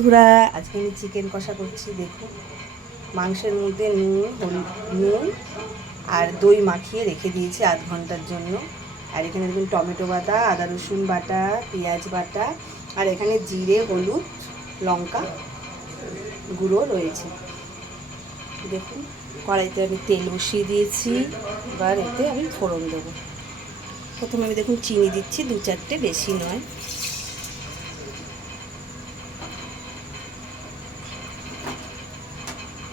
বন্ধুরা, আজকে আমি চিকেন কষা করছি। দেখুন, মাংসের মধ্যে নুন আর দই মাখিয়ে রেখে দিয়েছি আধ ঘন্টার জন্য। আর এখানে দেখুন টমেটো বাটা, আদা রসুন বাটা, পেঁয়াজ বাটা, আর এখানে জিরে, হলুদ, লঙ্কা গুঁড়ো রয়েছে। দেখুন, কড়াইতে আমি তেল বসিয়ে দিয়েছি। এবার এতে আমি ফোড়ন দেবো। প্রথমে আমি দেখুন চিনি দিচ্ছি, 2-4টে, বেশি নয়।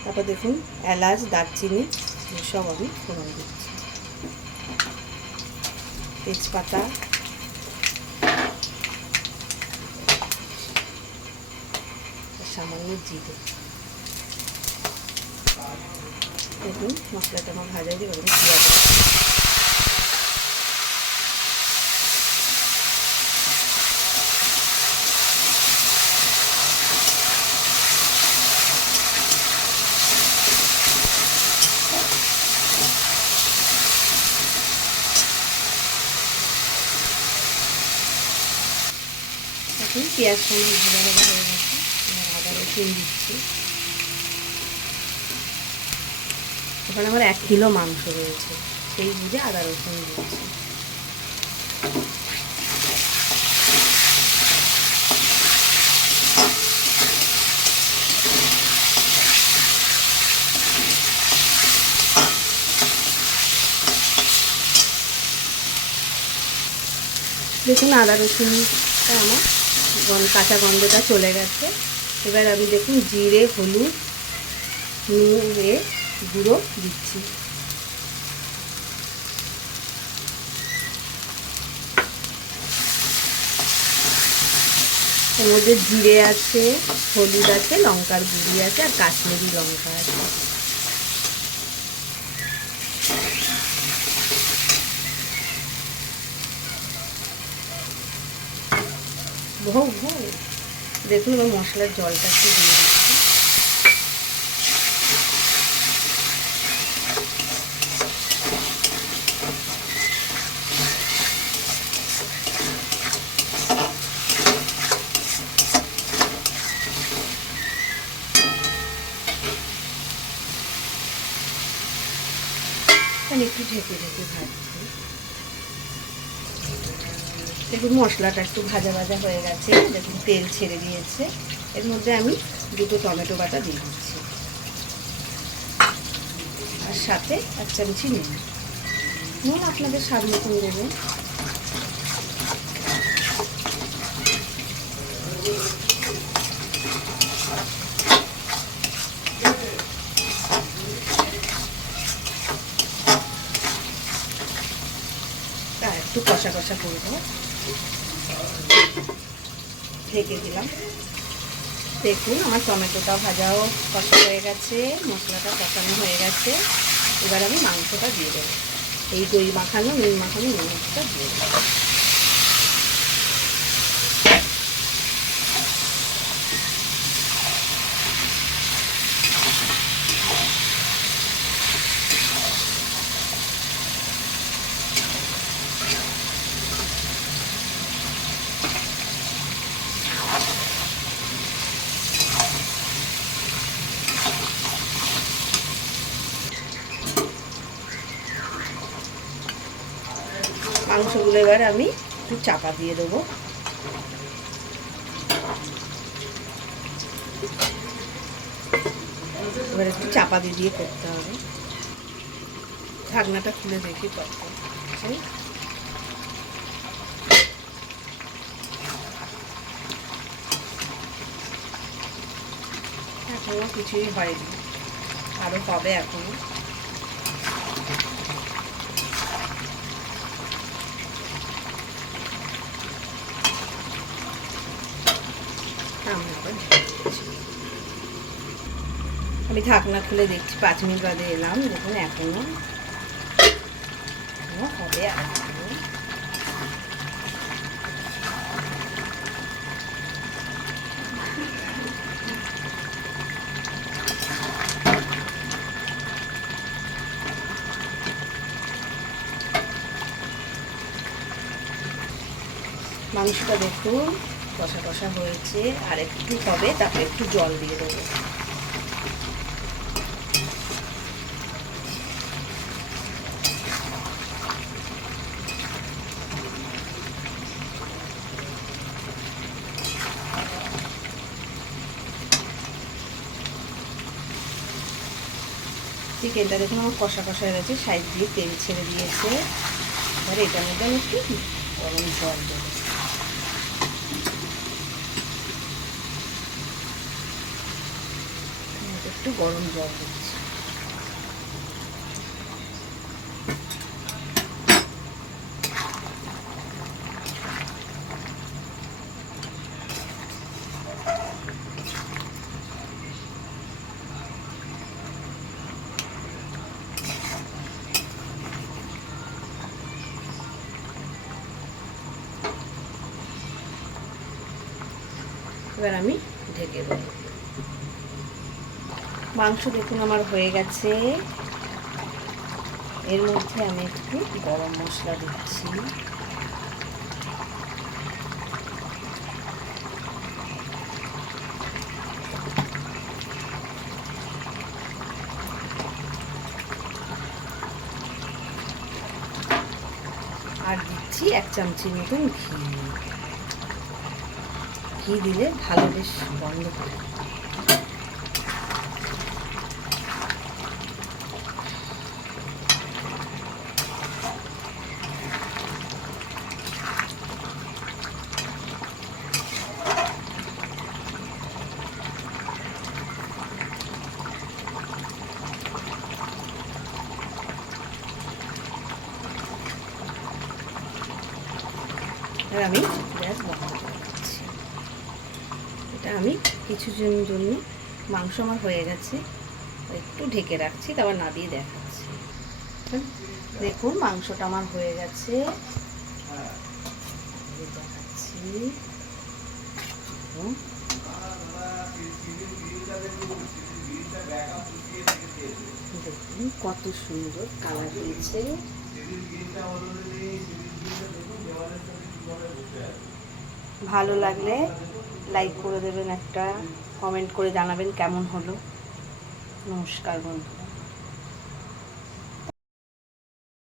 তারপর দেখুন এলাচ, দারচিনি সব আমি ফোড়ন দিচ্ছি। তেজপাতা, সামান্য জিরে। দেখুন মশলাটা আমার ভাজা দিয়ে এবার পেঁয়াজ পেঁয়াজ সঙ্গে ভাজা ভাজা হয়ে গেছে। আদা রসুন দিচ্ছি। ওখানে আমার 1 কিলো মাংস রয়েছে, সেই বুঝে আদা রসুন দিচ্ছি। দেখুন আদা রসুনটা আমার কাঁচা গন্ধটা চলে গেছে। এবার আমি দেখুন জিরে, হলুদ, নুন গুঁড়ো দিচ্ছি। এর মধ্যে জিরে আছে, হলুদ আছে, লঙ্কার গুঁড়ি আছে, আর কাশ্মীরি লঙ্কা আছে। দেখুন এবার মশলার জলটা একটু দিয়ে দিচ্ছি। একটু ঢেকে ঢেকে ভাজছি। দেখুন মশলাটা একটু ভাজা ভাজা হয়ে গেছে। দেখুন তেল ছেড়ে দিয়েছে। এর মধ্যে আমি 2টো টমেটো বাটা দিয়ে দিচ্ছি, আর সাথে 1 চামচি নুন আপনাদের স্বাদ মতন দেবেন। একটু কষা কষা করবো, ঢেকে দিলাম। দেখুন আমার টমেটোটা ভাজাও কষা হয়ে গেছে, মশলাটা কষানো হয়ে গেছে। এবার আমি মাংসটা দিয়ে দেবো। এই দই মাখানো, নুন মাখানো মাংসটা দিয়ে দেবো। মাংসগুলো এবার আমি একটু চাপা দিয়ে দেবো। এবার একটু চাপা দিয়ে দিয়ে করতে হবে। ঢাকনাটা খুলে দেখি কত এখনো কিছুই হয়নি, আরো হবে এখনো। আমি ঢাকনা খুলে দেখছি, 5 মিনিট বাদে এলাম। দেখুন এখনো হবে। মাংসটা দেখুন কষা কষা হয়েছে, আর একটু হবে, তারপরে একটু জল দিয়ে দেবো। চিকেনটা দেখুন আমার কষা কষা হয়ে গেছে, সাইড দিয়ে তেল ছেড়ে দিয়েছে। এবার এটার মধ্যে আমি একটু গরম জল দেবো। একটু গরম জল দিচ্ছি। এবার আমি ঢেকে দেবো। মাংস দেখুন আমার হয়ে গেছে। এর মধ্যে আমি একটু গরম মশলা দিচ্ছি। আর দিচ্ছি 1 চামচের মতন ঘি দিলে ভালো বেশ গন্ধ করে। আর আমি গ্যাস বন্ধ করে দিচ্ছি। এটা আমি কিছুজনের জন্য, মাংস আমার হয়ে গেছে, একটু ঢেকে রাখছি, তারপর না দিয়ে দেখাচ্ছি। দেখুন মাংসটা আমার হয়ে গেছে, দেখাচ্ছি। দেখুন কত সুন্দর কালার হয়েছে। ভালো লাগলে লাইক করে দেবেন, একটা কমেন্ট করে জানাবেন কেমন হলো। নমস্কার বন্ধুরা।